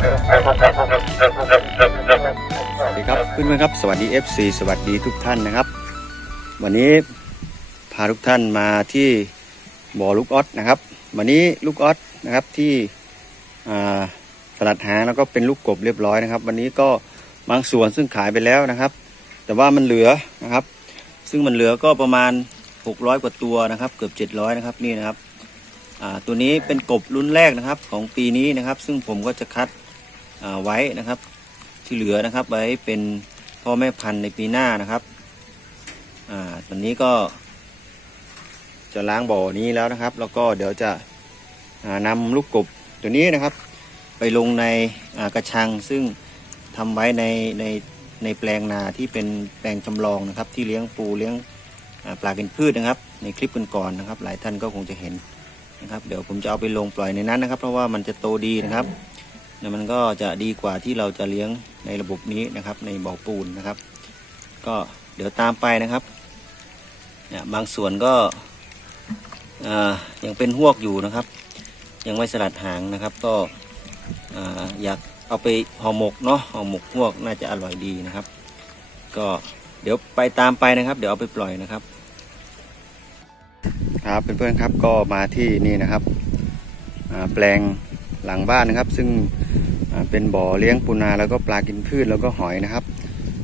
สวัสดีครับเพื่อนๆครับ สวัสดี FC สวัสดีทุกท่านนะครับ วันนี้พาทุกท่านมาที่บ่อลูกออสนะครับ วันนี้ลูกออสนะครับที่สลัดหางแล้วก็เป็นลูกกบเรียบร้อยนะครับ วันนี้ก็บางส่วนซึ่งขายไปแล้วนะครับ แต่ว่ามันเหลือนะครับ ซึ่งมันเหลือก็ประมาณ 600 กว่าตัวนะครับ เกือบ 700 นะครับนี่นะครับตัวนี้เป็นกบรุ่นแรกนะครับของปีนี้นะครับ ซึ่งผมก็จะคัด ไว้นะครับ ที่เหลือนะครับไว้เป็นพ่อแม่พันธุ์ในปีหน้านะครับอ่าตอนนี้ก็ จะล้างบ่อนี้แล้วนะครับ แล้วก็เดี๋ยวจะอ่านำลูกกบตัวนี้นะครับ ไปลงในกระชังซึ่งทำไว้ในในในแปลงนาที่เป็นแปลงจำลองนะครับ ที่เลี้ยงปูเลี้ยงปลากินพืชนะครับ ในคลิปก่อนๆนะครับ หลายท่านก็คงจะเห็นนะครับ เดี๋ยวผมจะเอาไปลงปล่อยในนั้นนะครับ เพราะว่ามันจะโตดีนะครับ นี่ยมันก็จะดีกว่าที่เราจะเลี้ยงในระบบนี้นะครับ ในบ่อปูนนะครับ ก็เดี๋ยวตามไปนะครับเนี่ยบางส่วนก็ยังเป็นหวกอยู่นะครับ ยังไม่สลัดหางนะครับ ก็ออยากเอาไปห่อหมกเนาะห่อหมกหวกน่าจะอร่อยดีนะครับ ก็เดี๋ยวไปตามไปนะครับ เดี๋ยวเอาไปปล่อยนะครับ ครับเพื่อนๆครับก็มาที่นี่นะครับแปลงหลังบ้านนะครับ ซึ่ง เป็นบ่อเลี้ยงปูนาแล้วก็ปลากินพืชแล้วก็หอยนะครับ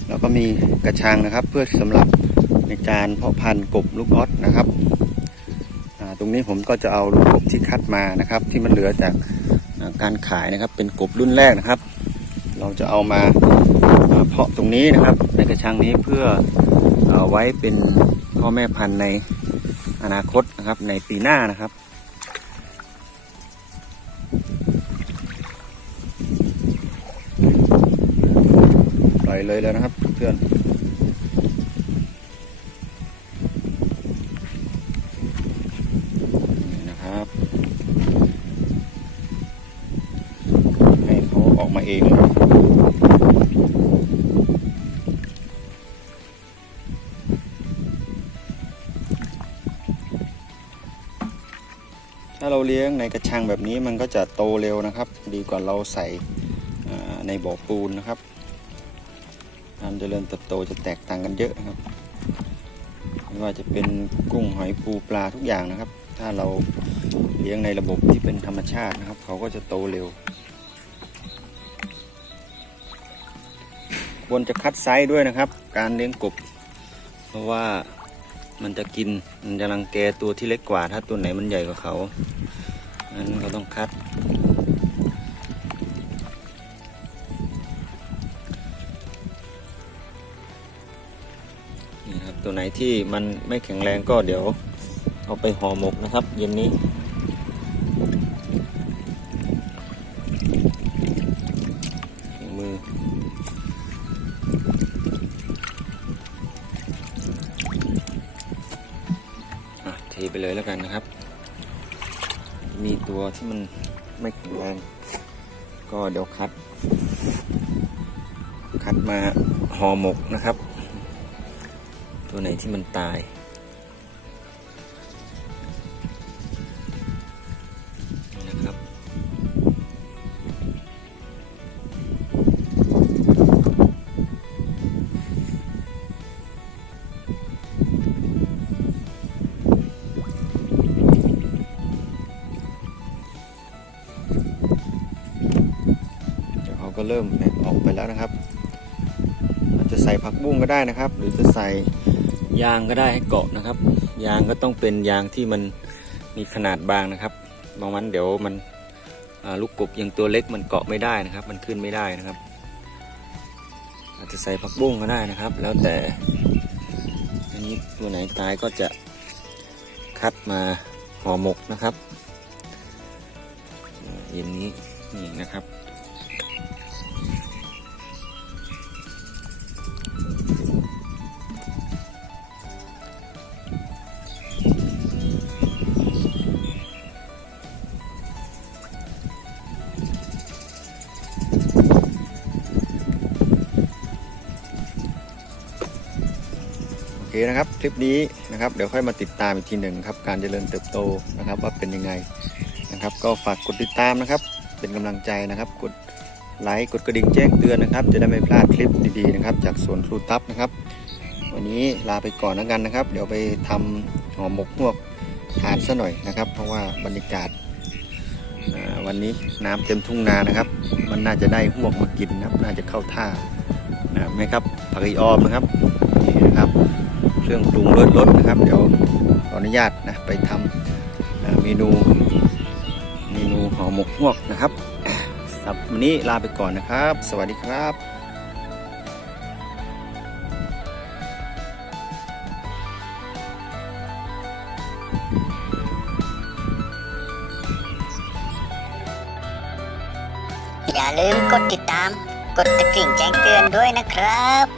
แล้วก็มีกระชังนะครับ เพื่อสำหรับในการเพาะพันธุ์กบลูกออสนะครับตรงนี้ผมก็จะเอาลูกกบที่คัดมานะครับ ที่มันเหลือจากการขายนะครับ เป็นกบรุ่นแรกนะครับ เราจะเอามาอ่าเพาะตรงนี้นะครับ ในกระชังนี้เพื่อเอาไว้เป็นพ่อแม่พันธุ์ในอนาคตนะครับในปีหน้านะครับ อยเลยแล้วนะครับเพื่อนนี่นะครับ ให้เขาออกมาเองถ้าเราเลี้ยงในกระชังแบบนี้มันก็จะโตเร็วนะครับ ดีกว่าเราใส่ในบ่อปูนนะครับ การเจริญเติบโตจะแตกต่างกันเยอะนะครับไม่ว่าจะเป็นกุ้งหอยปูปลาทุกอย่างนะครับ ถ้าเราเลี้ยงในระบบที่เป็นธรรมชาตินะครับ เขาก็จะโตเร็ว ควรจะคัดไซส์ด้วยนะครับ การเลี้ยงกบ เพราะว่ามันจะกินมันจะรังแกตัวที่เล็กกว่า ถ้าตัวไหนมันใหญ่กว่าเขานั้นเราต้องคัด ตัวไหนที่มันไม่แข็งแรงก็เดี๋ยวเอาไปห่อหมกนะครับ เย็นนี้ มือ เทไปเลยแล้วกันนะครับ มีตัวที่มันไม่แข็งแรง ก็เดี๋ยวคัด คัดมาห่อหมกนะครับ ตัวไหนที่มันตาย นะครับ เดี๋ยวเขาก็เริ่มแอออกไปแล้วนะครับจะใส่ผักบุ้งก็ได้นะครับ หรือจะใส่ ยางก็ได้ให้เกาะนะครับ ยางก็ต้องเป็นยางที่มันมีขนาดบางนะครับบางวันเดี๋ยวมันลูกกบยังตัวเล็กมันเกาะไม่ได้นะครับ มันขึ้นไม่ได้นะครับ อาจจะใส่ผักบุ้งก็ได้นะครับ แล้วแต่อันนี้ตัวไหนตายก็จะคัดมาห่อหมกนะครับอ่าเย็นนี้นี่นะครับ เคนะครับคลิปนี้นะครับเดี๋ยวค่อยมาติดตามอีกทีหนึ่งครับการเจริญเติบโตนะครับว่าเป็นยังไงนะครับ ก็ฝากกดติดตามนะครับ เป็นกำลังใจนะครับ กดไลค์กดกระดิ่งแจ้งเตือนนะครับ จะได้ไม่พลาดคลิปดีๆนะครับ จากสวนครูทับนะครับ วันนี้ลาไปก่อนแล้วกันนะครับ เดี๋ยวไปทำห่อหมกฮวกทานซะหน่อยนะครับ เพราะว่าบรรยากาศวันนี้น้ำเต็มทุ่งนานะครับ มันน่าจะได้ฮวกมากินนะครับ น่าจะเข้าท่านะครับไหมครับผักอีออมนะครับ เครื่องปรุงรสรสนะครับ เดี๋ยวขออนุญาตนะไปทำอ่าเมนูเมนูห่อหมกฮวกนะครับสำหรับวันนี้ลาไปก่อนนะครับ สวัสดีครับอย่าลืมกดติดตาม กดตะกริ่งแจ้งเตือนด้วยนะครับ